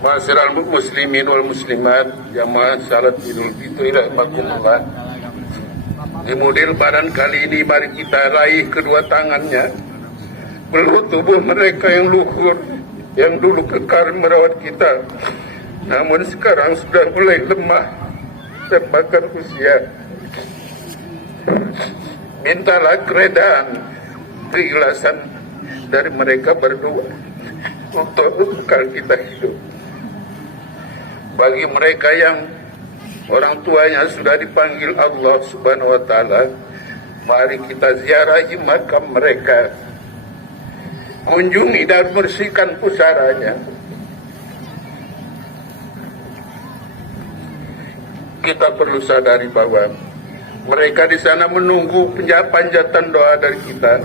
Ma'asyiral muslimin wal muslimat, jamaah salat Idul Fitri rahimakumullah. Di model badan kali ini mari kita raih kedua tangannya, peluk tubuh mereka yang luhur, yang dulu kekar merawat kita, namun sekarang sudah mulai lemah dan makan usia. Mintalah keredaan, keikhlasan dari mereka berdua untuk bekal kita hidup. Bagi mereka yang orang tuanya sudah dipanggil Allah Subhanahu wa Ta'ala, mari kita ziarahi makam mereka, kunjungi dan bersihkan pusaranya. Kita perlu sadari bahwa mereka di sana menunggu panjatan doa dari kita.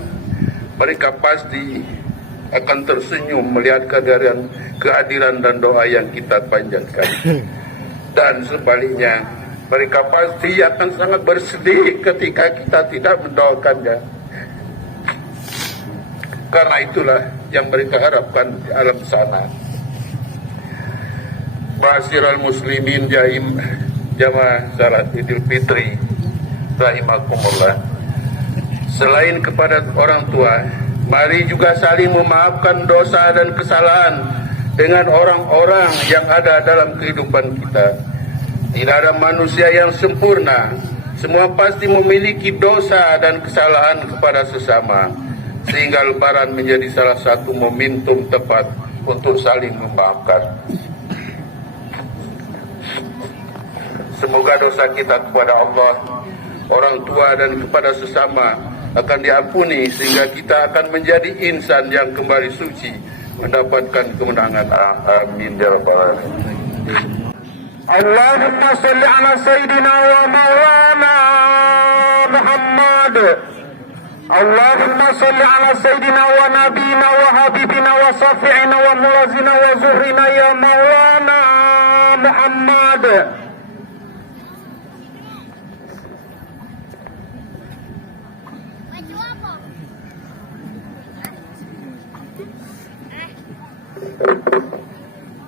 Mereka pasti akan tersenyum melihat keadilan dan doa yang kita panjatkan. Dan sebaliknya, mereka pasti akan sangat bersedih ketika kita tidak mendoakannya. Karena itulah yang mereka harapkan di alam sana. Ma'asyiral muslimin jamaah salat Idul Fitri rahimakumullah. Selain kepada orang tua, mari juga saling memaafkan dosa dan kesalahan dengan orang-orang yang ada dalam kehidupan kita. Tidak ada manusia yang sempurna. Semua pasti memiliki dosa dan kesalahan kepada sesama. Sehingga Lebaran menjadi salah satu momentum tepat untuk saling memaafkan. Semoga dosa kita kepada Allah, orang tua dan kepada sesama akan diampuni, sehingga kita akan menjadi insan yang kembali suci, mendapatkan kemenangan. Amin ya rabbal alamin. Allahumma salli ala sayyidina wa maulana Muhammad. Allahumma salli ala sayyidina wa nabina wa habibina wa safi'ina wa mulazina wa zuhrina ya maulana Muhammad.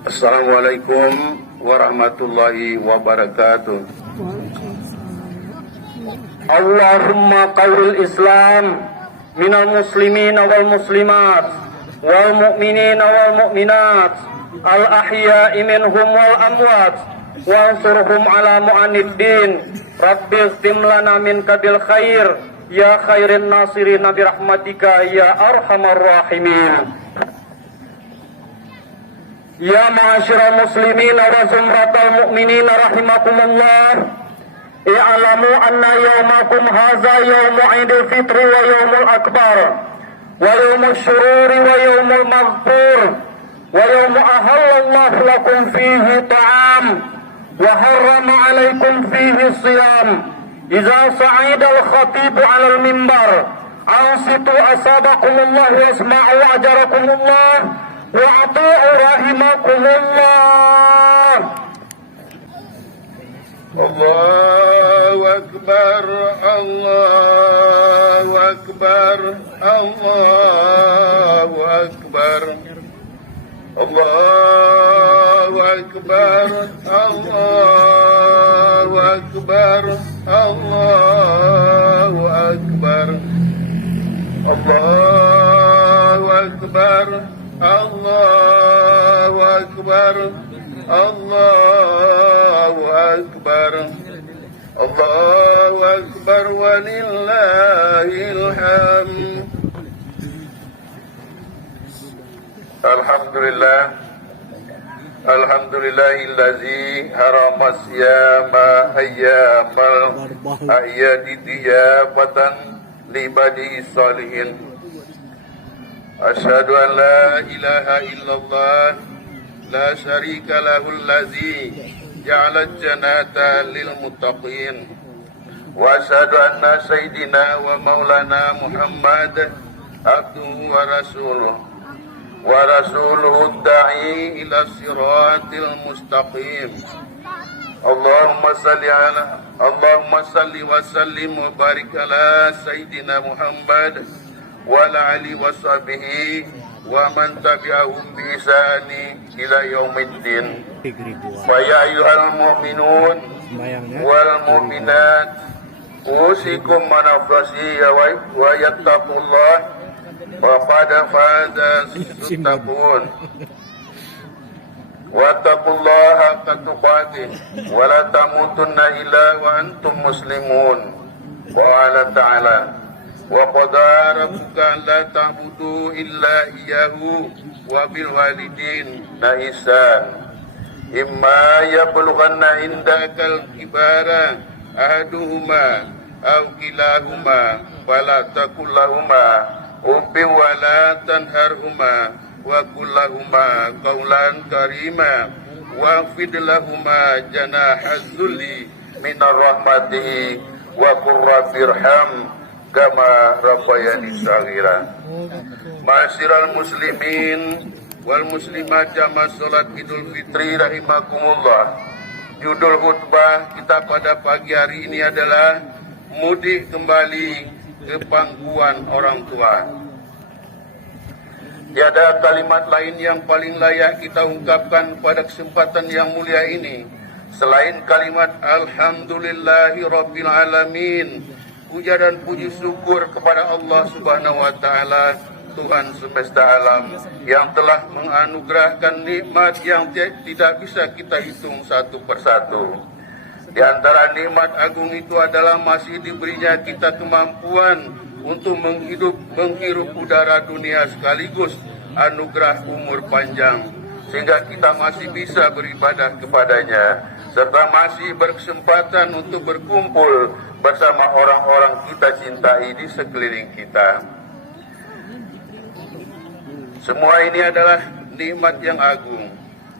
Assalamualaikum warahmatullahi wabarakatuh. Allahumma qawlul Islam minal muslimina wal muslimat wal mu'minina wal mu'minat al ahya'i minhum wal amwat wansurhum ala mu'aniddin. Rabbi ikhtim lana min kadil khair ya khairin nasirin bi rahmatika ya arhamar rahimin. Ya ma'asyiral muslimina wa zumratal mu'minina rahimakumullah. I'lamu anna yawmakum hadza yawmu 'idul fitri wa yawmul akbar wa yawmul syururi wa yawmul maghfur wa yawmu ahallallahu lakum fihi ta'am wa harrama 'alaykum fihi siyam. Idza sa'ida al-khatib 'ala al-mimbar ansitu asabakumullah wa isma'u ajarakumullah wa'atu'u rahimakumullah. Allahu Akbar, Allahu Akbar, Allahu Akbar, Allahu Akbar, Allahu Akbar, Allahu Akbar, Allahu Akbar, Allahu Akbar, Allahu Akbar, Allahu Akbar, walillahil hamd. Alhamdulillah, alhamdulillahillazi harama siyama ayyamal ayyadi diyafatan libadi salihin. Asyhadu an la ilaha illallah la syarika lahul ladzi ja'ala jannata lil muttaqin wa asyhadu anna sayyidina wa maulana Muhammad abduhu wa rasuluhu da'i ila siratil mustaqim. Allahumma salli wa sallim wa barik ala sayyidina Muhammad wa ala alihi wa sahbihi wa man tabi'ahum bi ihsani ila yaumiddin. Wa ya ayyuhal mu'minun wal mu'minat usikum manafasi wa yattaqullah wa qad faza tattaqun. Wattaqullaha haqqa tuqatih wa la tamutunna illa wa antum muslimun. Wa qala ta'ala wa qadara rabbuka alla ta'budu illa iyyahu wa bil walidayni ihsan. Imma yablughanna indakal kibara ahaduhuma aw kilahuma fala taqul lahumā uffin wa la tanharhumā wa qul lahumā qawlan karīmā waqfid lahumā janāha dzulli minar rahmati wa qur rabbirham kama rabbayani shaghira. Ma'asyiral muslimin wal muslimat jamaah salat Idul Fitri rahimakumullah. Judul khutbah kita pada pagi hari ini adalah mudik kembali ke pangkuan orang tua. Tiada kalimat lain yang paling layak kita ungkapkan pada kesempatan yang mulia ini selain kalimat Alhamdulillahi Rabbil Alamin. Puja dan puji syukur kepada Allah Subhanahu wa Ta'ala, Tuhan semesta alam, yang telah menganugerahkan nikmat yang tidak bisa kita hitung satu persatu. Di antara nikmat agung itu adalah masih diberinya kita kemampuan untuk menghirup udara dunia sekaligus anugerah umur panjang, sehingga kita masih bisa beribadah kepadanya, serta masih berkesempatan untuk berkumpul bersama orang-orang kita cintai di sekeliling kita. Semua ini adalah nikmat yang agung,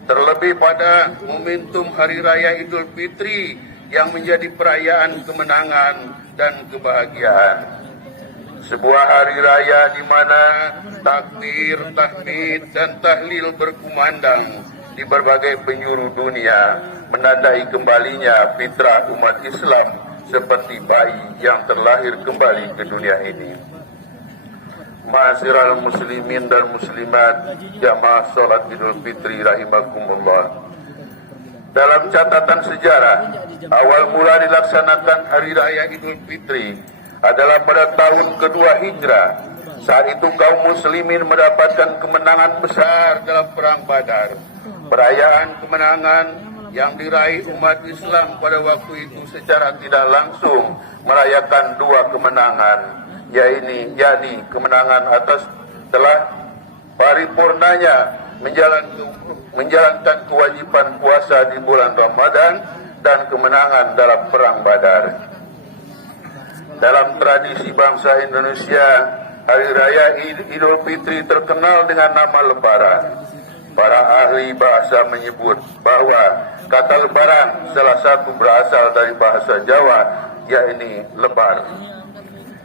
terlebih pada momentum Hari Raya Idul Fitri yang menjadi perayaan kemenangan dan kebahagiaan. Sebuah hari raya di mana takbir, tahmid, dan tahlil berkumandang di berbagai penjuru dunia, menandai kembalinya fitrah umat Islam seperti bayi yang terlahir kembali ke dunia ini. Ma'asyiral muslimin dan muslimat jamaah salat Idul Fitri rahimakumullah. Dalam catatan sejarah, awal mula dilaksanakan Hari Raya Idul Fitri adalah pada tahun kedua Hijrah. Saat itu kaum muslimin mendapatkan kemenangan besar dalam perang Badar. Perayaan kemenangan yang diraih umat Islam pada waktu itu secara tidak langsung merayakan dua kemenangan, yakni kemenangan atas telah paripurnanya menjalankan kewajiban puasa di bulan Ramadan dan kemenangan dalam perang Badar. Dalam tradisi bangsa Indonesia, Hari Raya Idul Fitri terkenal dengan nama Lebaran. Para ahli bahasa menyebut bahwa kata Lebaran salah satu berasal dari bahasa Jawa, yakni lebar,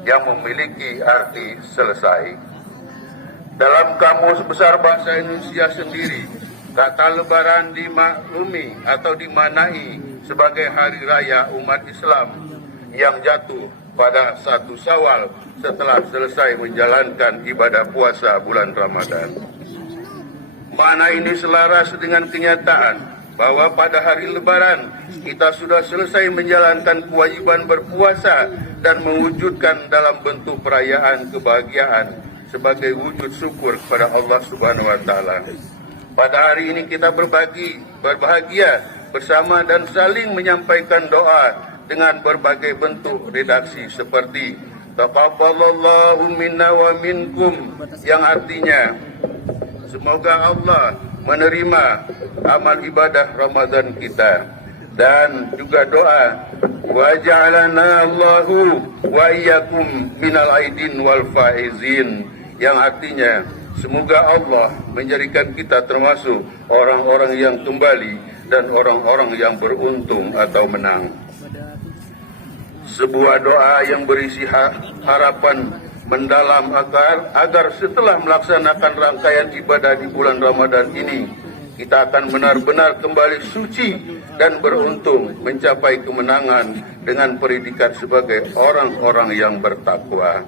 yang memiliki arti selesai. Dalam Kamus Besar Bahasa Indonesia sendiri, kata Lebaran dimaklumi atau dimaknai sebagai hari raya umat Islam yang jatuh pada 1 Syawal setelah selesai menjalankan ibadah puasa bulan Ramadan. Makna ini selaras dengan kenyataan bahwa pada hari Lebaran kita sudah selesai menjalankan kewajiban berpuasa dan mewujudkan dalam bentuk perayaan kebahagiaan sebagai wujud syukur kepada Allah Subhanahu wa Ta'ala. Pada hari ini kita berbahagia bersama dan saling menyampaikan doa dengan berbagai bentuk redaksi seperti Taqabbalallahu minna wa minkum, yang artinya semoga Allah menerima amal ibadah Ramadan kita, dan juga doa wa ja'alana Allahu wa iyyakum minal aidin wal faizin, yang artinya semoga Allah menjadikan kita termasuk orang-orang yang kembali dan orang-orang yang beruntung atau menang. Sebuah doa yang berisi harapan mendalam agar setelah melaksanakan rangkaian ibadah di bulan Ramadan ini, kita akan benar-benar kembali suci dan beruntung mencapai kemenangan dengan predikat sebagai orang-orang yang bertakwa.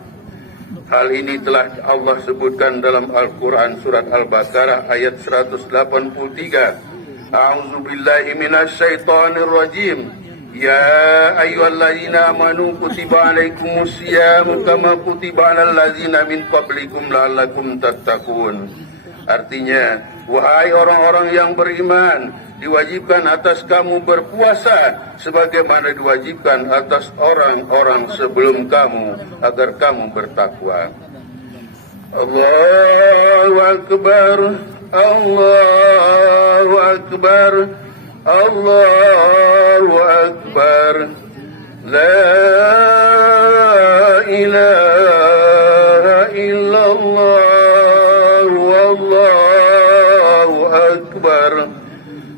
Hal ini telah Allah sebutkan dalam Al-Quran surat Al-Baqarah ayat 183. A'udzu billahi minasyaitonir rajim. Ya ayyuhalladzina amanu kutiba alaikumus syiam kama kutiba alal ladzina min qablikum la'allakum tattaqun. Artinya, wahai orang-orang yang beriman, diwajibkan atas kamu berpuasa sebagaimana diwajibkan atas orang-orang sebelum kamu agar kamu bertakwa. Allahu Akbar, Allahu Akbar, Allahu Akbar. La ilaha illallah, wallahu akbar.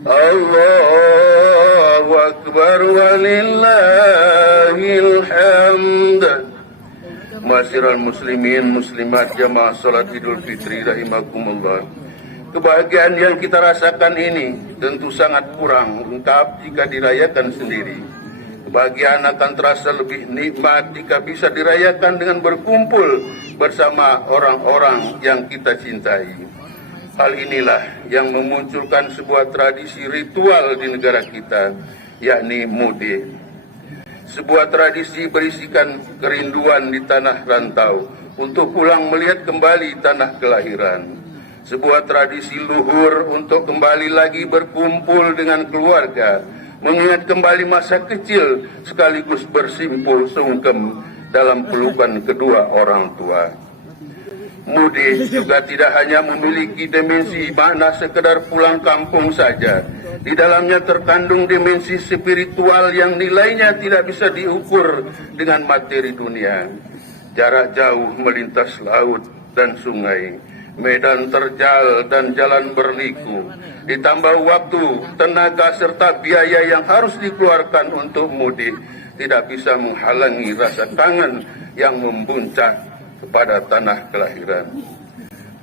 Allahu Akbar walillahil hamd. Ma'asyiral muslimin muslimat jamaah salat Idul Fitri rahimakumullah. Kebahagiaan yang kita rasakan ini tentu sangat kurang lengkap jika dirayakan sendiri. Kebahagiaan akan terasa lebih nikmat jika bisa dirayakan dengan berkumpul bersama orang-orang yang kita cintai. Hal inilah yang memunculkan sebuah tradisi ritual di negara kita, yakni mudik. Sebuah tradisi berisikan kerinduan di tanah rantau untuk pulang melihat kembali tanah kelahiran. Sebuah tradisi luhur untuk kembali lagi berkumpul dengan keluarga, mengingat kembali masa kecil sekaligus bersimpul sungkem dalam pelukan kedua orang tua. Mudik juga tidak hanya memiliki dimensi makna sekedar pulang kampung saja. Di dalamnya terkandung dimensi spiritual yang nilainya tidak bisa diukur dengan materi dunia. Jarak jauh melintas laut dan sungai, medan terjal dan jalan berliku, ditambah waktu, tenaga serta biaya yang harus dikeluarkan untuk mudik, tidak bisa menghalangi rasa kangen yang membuncah kepada tanah kelahiran.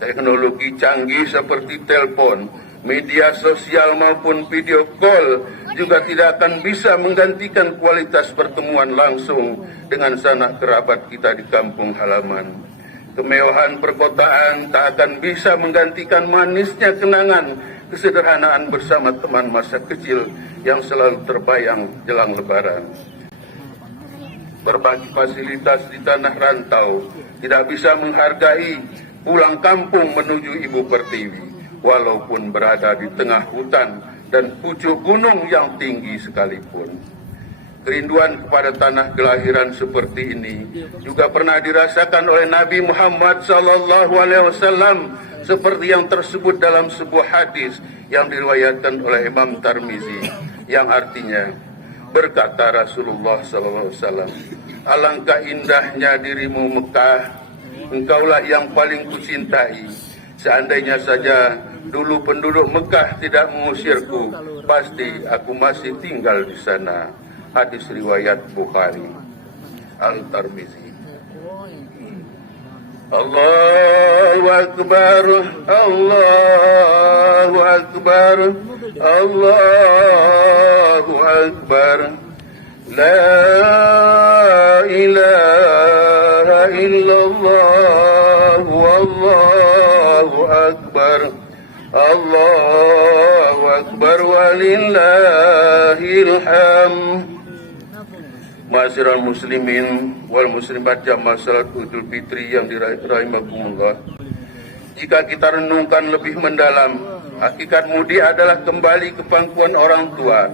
Teknologi canggih seperti telepon, media sosial maupun video call juga tidak akan bisa menggantikan kualitas pertemuan langsung dengan sanak kerabat kita di kampung halaman. Kemewahan perkotaan tak akan bisa menggantikan manisnya kenangan kesederhanaan bersama teman masa kecil yang selalu terbayang jelang lebaran. Berbagai fasilitas di tanah rantau tidak bisa menghargai pulang kampung menuju ibu pertiwi, walaupun berada di tengah hutan dan pucuk gunung yang tinggi sekalipun. Kerinduan kepada tanah kelahiran seperti ini juga pernah dirasakan oleh Nabi Muhammad SAW, seperti yang tersebut dalam sebuah hadis yang diriwayatkan oleh Imam Tirmizi, yang artinya, berkata Rasulullah SAW, alangkah indahnya dirimu Mekah, engkaulah yang paling kucintai. Seandainya saja dulu penduduk Mekah tidak mengusirku, pasti aku masih tinggal di sana. Hadis riwayat Bukhari. Al-Tirmizi. Allahu Akbar, Allahu Akbar, Allahu Akbar. La ilaha illallah, wallahu akbar. Allahu Akbar walillahil hamd. Ma'asyiral muslimin wal muslimat jamaah salat Idul Fitri yang dirahimakumullah. Jika kita renungkan lebih mendalam, hakikat mudik adalah kembali ke pangkuan orang tua,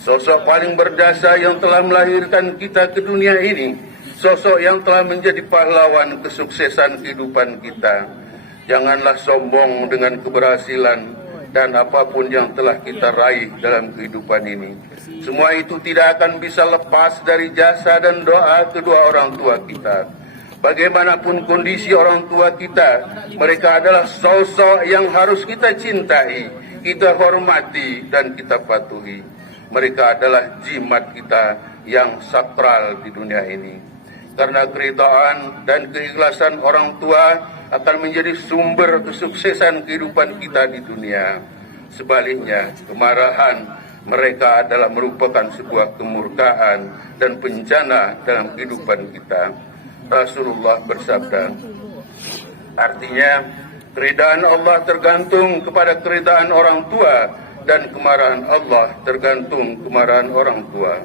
sosok paling berdasa yang telah melahirkan kita ke dunia ini, sosok yang telah menjadi pahlawan kesuksesan kehidupan kita. Janganlah sombong dengan keberhasilan dan apapun yang telah kita raih dalam kehidupan ini. Semua itu tidak akan bisa lepas dari jasa dan doa kedua orang tua kita. Bagaimanapun kondisi orang tua kita, mereka adalah sosok yang harus kita cintai, kita hormati, dan kita patuhi. Mereka adalah jimat kita yang sakral di dunia ini. Karena keridhaan dan keikhlasan orang tua akan menjadi sumber kesuksesan kehidupan kita di dunia. Sebaliknya, kemarahan mereka adalah merupakan sebuah kemurkaan dan bencana dalam kehidupan kita. Rasulullah bersabda, artinya keridaan Allah tergantung kepada keridaan orang tua dan kemarahan Allah tergantung kemarahan orang tua.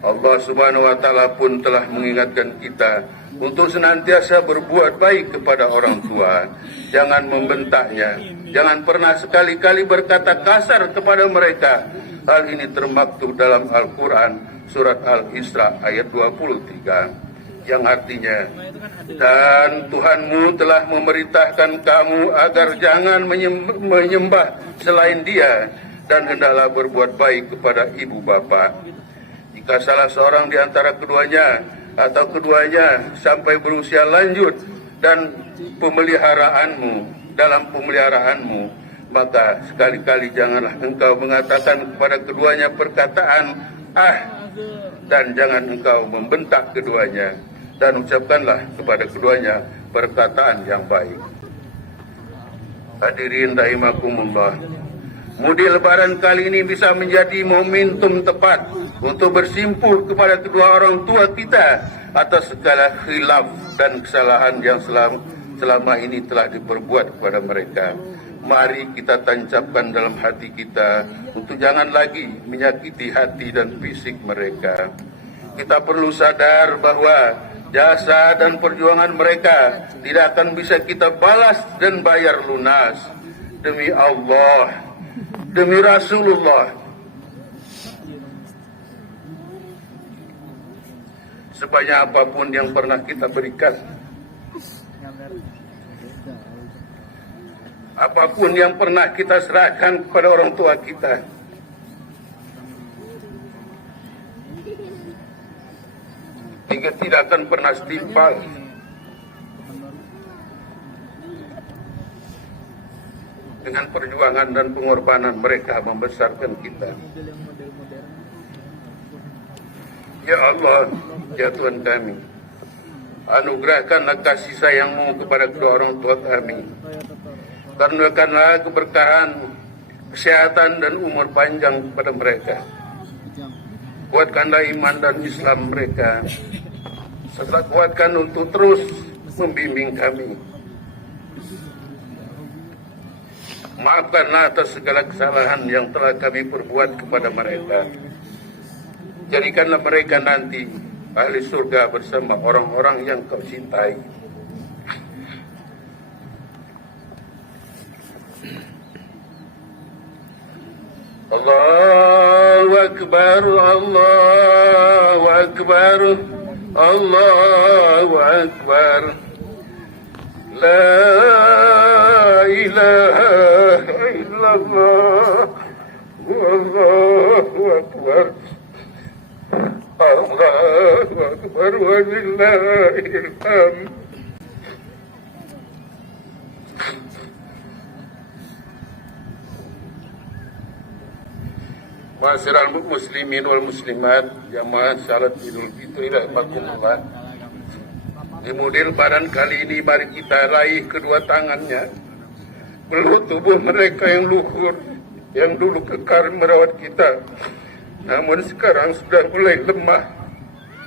Allah Subhanahu wa taala pun telah mengingatkan kita untuk senantiasa berbuat baik kepada orang tua, jangan membentaknya, jangan pernah sekali-kali berkata kasar kepada mereka. Hal ini termaktub dalam Al-Quran surat Al-Isra ayat 23, yang artinya, dan Tuhanmu telah memerintahkan kamu agar jangan menyembah selain Dia, dan hendaklah berbuat baik kepada ibu bapa. Jika salah seorang di antara keduanya atau keduanya sampai berusia lanjut dan dalam pemeliharaanmu, maka sekali-kali janganlah engkau mengatakan kepada keduanya perkataan dan jangan engkau membentak keduanya, dan ucapkanlah kepada keduanya perkataan yang baik. Hadirin rahimakumullah, Mudi Lebaran kali ini bisa menjadi momentum tepat untuk bersimpuh kepada kedua orang tua kita atas segala khilaf dan kesalahan yang selama ini telah diperbuat kepada mereka. Mari kita tancapkan dalam hati kita untuk jangan lagi menyakiti hati dan fisik mereka. Kita perlu sadar bahwa jasa dan perjuangan mereka tidak akan bisa kita balas dan bayar lunas. Demi Allah, demi Rasulullah, sebanyak apapun yang pernah kita berikan, apapun yang pernah kita serahkan kepada orang tua kita, tidak akan pernah setimpal dengan perjuangan dan pengorbanan mereka membesarkan kita. Ya Allah, ya Tuhan kami, anugerahkanlah kasih sayang-Mu kepada kedua orang tua kami. Karuniakanlah keberkahan, kesehatan dan umur panjang kepada mereka. Kuatkanlah iman dan Islam mereka, serta kuatkan untuk terus membimbing kami. Maafkanlah atas segala kesalahan yang telah kami perbuat kepada mereka. Jadikanlah mereka nanti ahli surga bersama orang-orang yang Kau cintai. Allahu Akbar, Allahu Akbar, Allahu Akbar. La ilaha illallah, Allahu Akbar, Allahu Akbar, walillahil hamd. Ma'asyiral muslimin wal muslimat, jamaah salat Idul Fitri rahimakumullah. Di Mudi Lebaran kali ini mari kita raih kedua tangannya peluk tubuh mereka yang luhur, yang dulu kekar merawat kita, namun sekarang sudah mulai lemah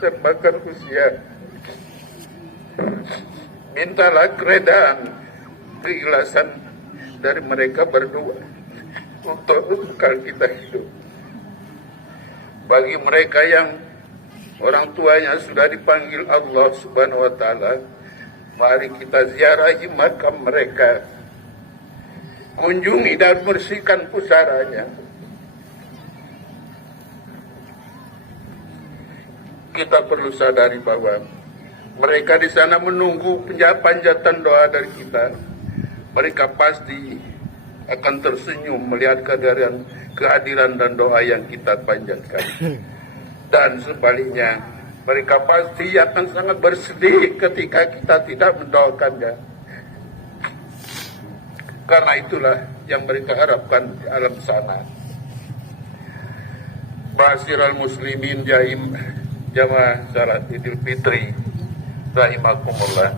dan makan usia. Mintalah keredaan, keikhlasan dari mereka berdua untuk bekal kita hidup. Bagi mereka yang orang tuanya sudah dipanggil Allah Subhanahu wa taala, mari kita ziarahi makam mereka, kunjungi dan bersihkan pusaranya. Kita perlu sadari bahwa mereka di sana menunggu panjatan doa dari kita. Mereka pasti akan tersenyum melihat kehadiran dan doa yang kita panjatkan. Dan sebaliknya, mereka pasti akan sangat bersedih ketika kita tidak mendoakannya. Karena itulah yang mereka harapkan di alam sana. Ma'asyiral muslimin jamaah salat Idul Fitri rahimakumullah.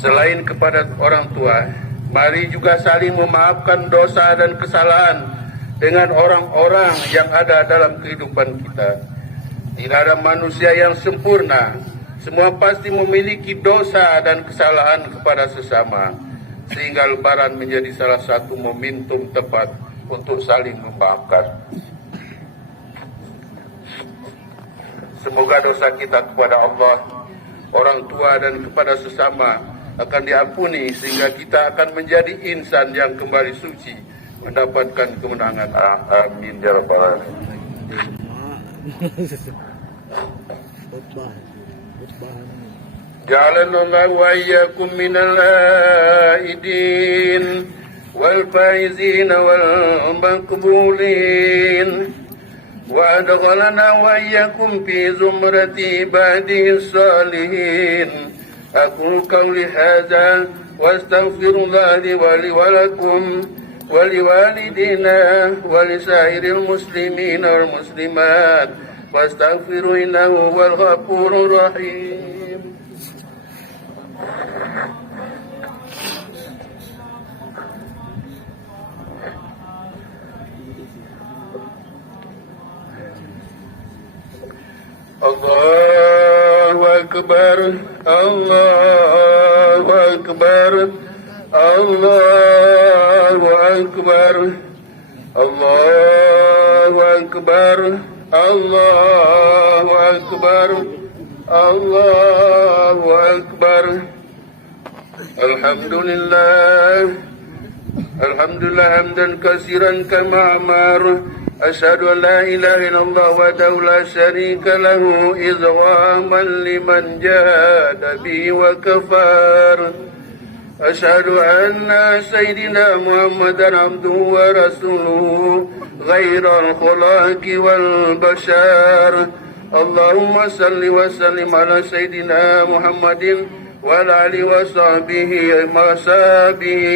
Selain kepada orang tua, mari juga saling memaafkan dosa dan kesalahan dengan orang-orang yang ada dalam kehidupan kita. Tidak ada manusia yang sempurna. Semua pasti memiliki dosa dan kesalahan kepada sesama, sehingga Lebaran menjadi salah satu momentum tepat untuk saling memaafkan. Semoga dosa kita kepada Allah, orang tua dan kepada sesama akan diampuni, sehingga kita akan menjadi insan yang kembali suci, mendapatkan kemenangan. Amin ya rabbal alamin. Ja'alanallahu wa iyyakum minal aidin wal faizin wal maqbulin wa adkhalana wa iyyakum fi zumrati ibadihi salihin. Aku qawli hadza wa astaghfirullah li wa lakum wa liwalidina wa lisairil muslimin wal muslimat wastaghfiru innahu huwal ghafurur rahim. Allahu akbar, Allahu akbar, Allahu akbar, Allahu akbar, Allahu akbar, Allahu akbar. Alhamdulillah, alhamdulillah hamdan katsiran kama amar. Asyhadu an la ilaha illallah wahdahu la syarika lahu idghaman liman jahada bi wa kafar. Asyhadu anna sayyidina Muhammadan abduhu wa rasuluhu ghairal khalaqi wal bashar. Allahumma salli wa sallim ala sayyidina Muhammadin wa ala alihi wa sahbihi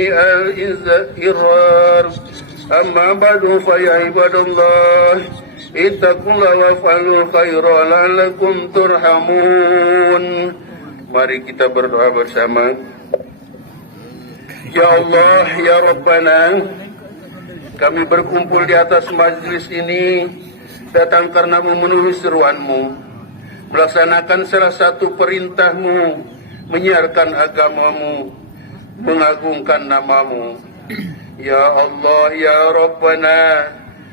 al-izrar. Amma ba'du fa ya ibadallah ittaqullaha wa fa'alul khaira la'allakum turhamun. Mari kita berdoa bersama. Ya Allah, ya Rabbana, kami berkumpul di atas majlis ini datang karena memenuhi seruan-Mu, melaksanakan salah satu perintah-Mu, menyiarkan agama-Mu, mengagungkan nama-Mu. Ya Allah, ya Rabbana,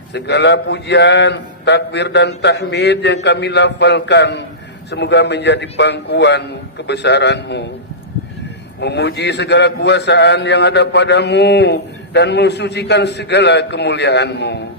segala pujian, takbir dan tahmid yang kami lafalkan semoga menjadi pangkuan kebesaran-Mu. Memuji segala kuasaan yang ada padamu dan mensucikan segala kemuliaan-Mu.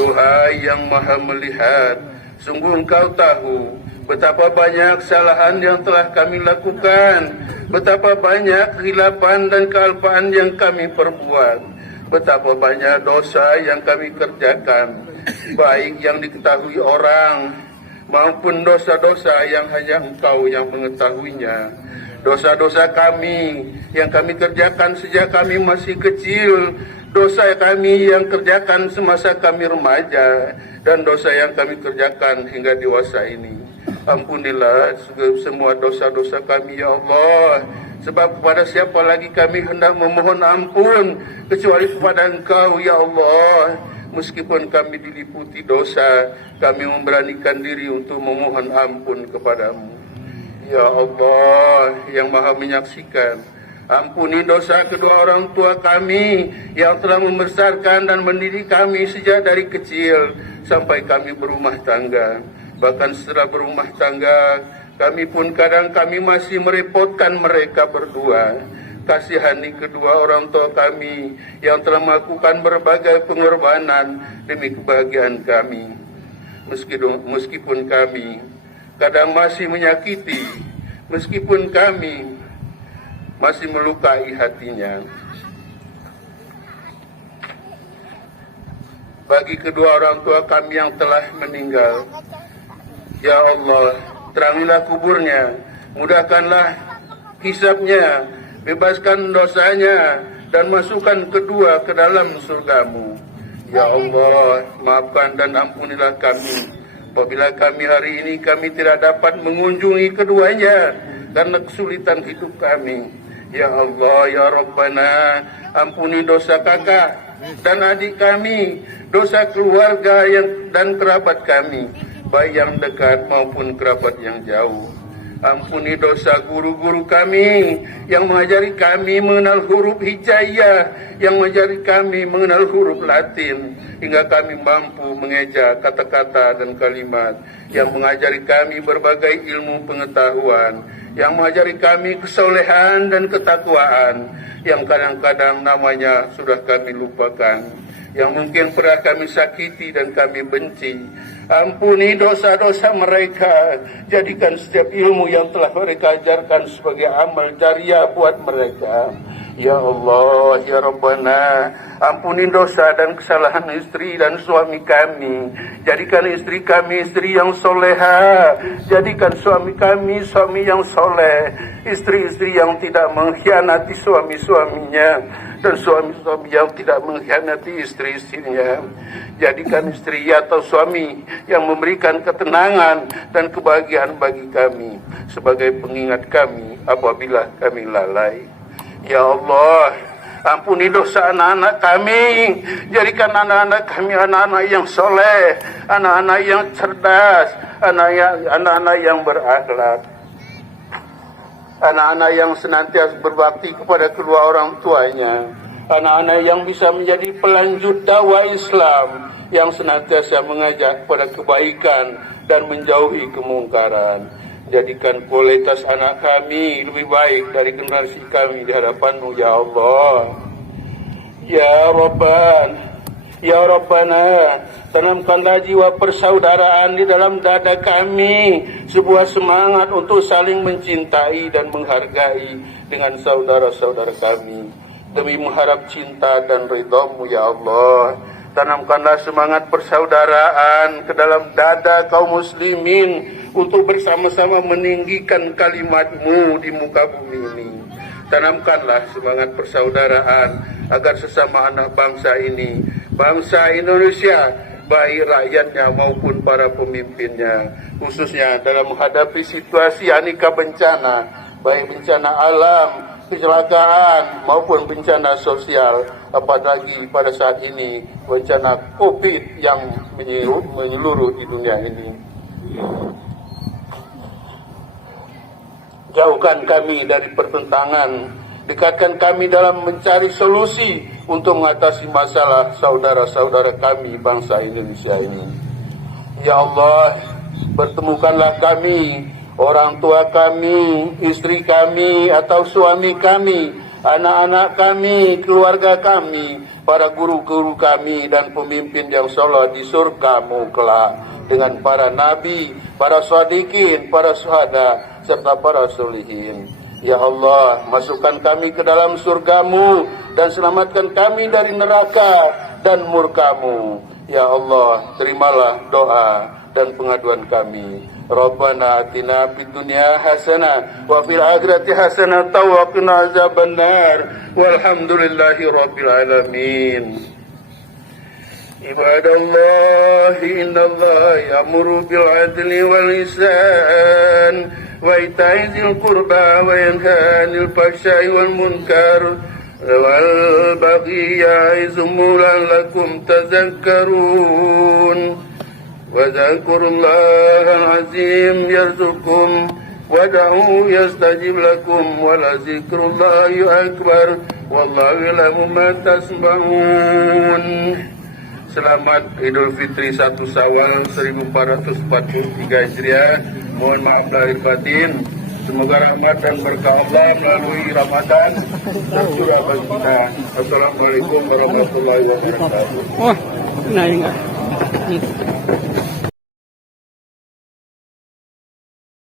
Doa yang maha melihat, sungguh Engkau tahu betapa banyak kesalahan yang telah kami lakukan, betapa banyak kehilapan dan kealpaan yang kami perbuat, betapa banyak dosa yang kami kerjakan, baik yang diketahui orang maupun dosa-dosa yang hanya Engkau yang mengetahuinya. Dosa-dosa kami yang kami kerjakan sejak kami masih kecil, dosa kami yang kerjakan semasa kami remaja, dan dosa yang kami kerjakan hingga dewasa ini. Ampunilah semua dosa-dosa kami ya Allah, sebab kepada siapa lagi kami hendak memohon ampun kecuali kepada Engkau ya Allah. Meskipun kami diliputi dosa, kami memberanikan diri untuk memohon ampun kepadamu. Ya Allah yang maha menyaksikan, ampuni dosa kedua orang tua kami yang telah membesarkan dan mendidik kami sejak dari kecil sampai kami berumah tangga. Bahkan setelah berumah tangga, kami pun kadang kami masih merepotkan mereka berdua. Kasihani kedua orang tua kami yang telah melakukan berbagai pengorbanan demi kebahagiaan kami. Meskipun kami kadang masih menyakiti, meskipun kami masih melukai hatinya. Bagi kedua orang tua kami yang telah meninggal, ya Allah, terangilah kuburnya, mudahkanlah hisabnya, bebaskan dosanya, dan masukkan kedua ke dalam surgamu. Ya Allah, maafkan dan ampunilah kami apabila kami hari ini kami tidak dapat mengunjungi keduanya karena kesulitan hidup kami. Ya Allah, ya Rabbana, ampuni dosa kakak dan adik kami, dosa keluarga dan kerabat kami, baik yang dekat maupun kerabat yang jauh. Ampuni dosa guru-guru kami yang mengajari kami mengenal huruf hijaiyah, yang mengajari kami mengenal huruf Latin, hingga kami mampu mengeja kata-kata dan kalimat, yang mengajari kami berbagai ilmu pengetahuan, yang mengajari kami kesolehan dan ketakwaan, yang kadang-kadang namanya sudah kami lupakan, yang mungkin pernah kami sakiti dan kami benci. Ampuni dosa-dosa mereka, jadikan setiap ilmu yang telah mereka ajarkan sebagai amal jariah buat mereka. Ya Allah, Ya Rabbana, ampuni dosa dan kesalahan istri dan suami kami. Jadikan istri kami istri yang soleha, jadikan suami kami suami yang soleh, istri-istri yang tidak mengkhianati suami-suaminya, dan suami-suami yang tidak mengkhianati istri-istrinya. Jadikan istri atau suami yang memberikan ketenangan dan kebahagiaan bagi kami, sebagai pengingat kami apabila kami lalai. Ya Allah, ampuni dosa anak-anak kami. Jadikan anak-anak kami anak-anak yang soleh, anak-anak yang cerdas, anak-anak yang berakhlak, anak-anak yang senantiasa berbakti kepada kedua orang tuanya, anak-anak yang bisa menjadi pelanjut dakwah Islam, yang senantiasa mengajak kepada kebaikan dan menjauhi kemungkaran. Jadikan kualitas anak kami lebih baik dari generasi kami di hadapan-Mu, Ya Allah. Ya Rabban, Ya Rabbana, tanamkanlah jiwa persaudaraan di dalam dada kami, sebuah semangat untuk saling mencintai dan menghargai dengan saudara-saudara kami, demi mengharap cinta dan ridha-Mu, Ya Allah. Tanamkanlah semangat persaudaraan ke dalam dada kaum muslimin untuk bersama-sama meninggikan kalimat-Mu di muka bumi ini. Tanamkanlah semangat persaudaraan agar sesama anak bangsa ini, bangsa Indonesia, baik rakyatnya maupun para pemimpinnya, khususnya dalam menghadapi situasi aneka bencana, baik bencana alam, kecelakaan maupun bencana sosial, apalagi pada saat ini bencana COVID yang menyeluruh di dunia ini. Jauhkan kami dari pertentangan, dekatkan kami dalam mencari solusi untuk mengatasi masalah saudara-saudara kami bangsa Indonesia ini. Ya Allah, pertemukanlah kami, orang tua kami, istri kami atau suami kami, anak-anak kami, keluarga kami, para guru-guru kami dan pemimpin yang saleh di surga-Mu kelak, dengan para nabi, para shadiqin, para syuhada, serta para solihin. Ya Allah, masukkan kami ke dalam surga-Mu dan selamatkan kami dari neraka dan murka-Mu. Ya Allah, terimalah doa dan pengaduan kami. Rabbana atina fid dunya hasanah wa fil akhirati hasanah wa qina azabannar. Walhamdulillahi rabbil alamin. Ibadallah, innallaha ya'muru bil adli wal ihsan wa ita'i dzil qurba wa yanha 'anil fahsya'i wal munkar wal baghi ya'izukum la'allakum tadhakkarun. Wa dzkurullahal azim yarzuqkum wad'uhu yastajib lakum wa la dzikrullahi akbar wallahu ya'lamu ma tasma'un. Selamat Idul Fitri 1 Syawal 1443 Hijriah. Mohon maaf lahir batin. Semoga rahmat dan berkah Allah melalui Ramadan tercurah bagi kita. Assalamualaikum warahmatullahi wabarakatuh. Oh, nah enggak.